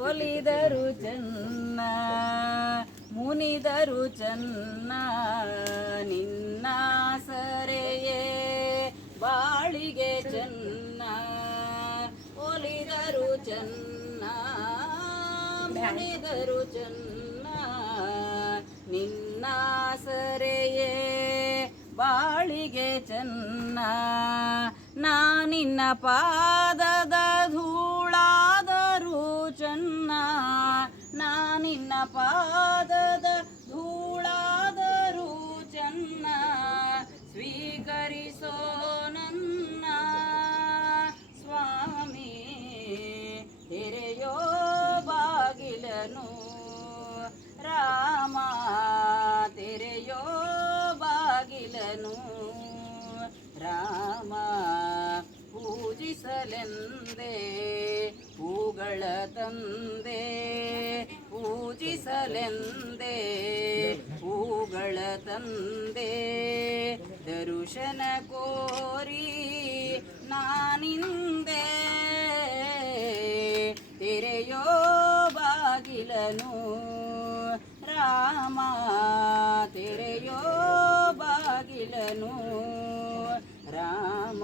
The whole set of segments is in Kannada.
ಒಲಿದರು ಚೆನ್ನ ಮುನಿದರು ಚೆನ್ನ ನಿನ್ನ ಸರೆಯೇ ಬಾಳಿಗೆ ಚೆನ್ನ ಒಲಿದರು ಚೆನ್ನ ಮುನಿದರು ಚೆನ್ನ ನಿನ್ನ ಸರೆಯೇ ಬಾಳಿಗೆ ಚೆನ್ನ ನಾನಿನ್ನ ಪಾದದ ಧೂಳಾದರೂ ಚೆನ್ನ ನಾನಿನ್ನ ಪಾದದ ಧೂಳಾದರೂ ಚೆನ್ನ ಸ್ವೀಕರಿಸೋ ನನ್ನ ಸ್ವಾಮಿ ತೆರೆಯೋ ಬಾಗಿಲನು ರಾಮ ತೆರೆಯೋ ಬಾಗಿಲನು ರಾಮ ಪೂಜಿಸಲೆಂದೇ ಹೂಗಳ ತಂದೆ ಪೂಜಿಸಲೆಂದೇ ಹೂಗಳ ತಂದೆ ದರುಶನ ಕೋರಿ ನಾನಿಂದೆ ತೆರೆಯೋ ಬಾಗಿಲನು ರಾಮ ತೆರೆಯೋ ಬಾಗಿಲನು ರಾಮ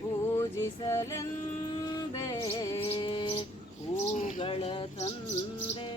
ಪೂಜಿಸಲೆಂದೇ ಹೂಗಳ ತಂದೆ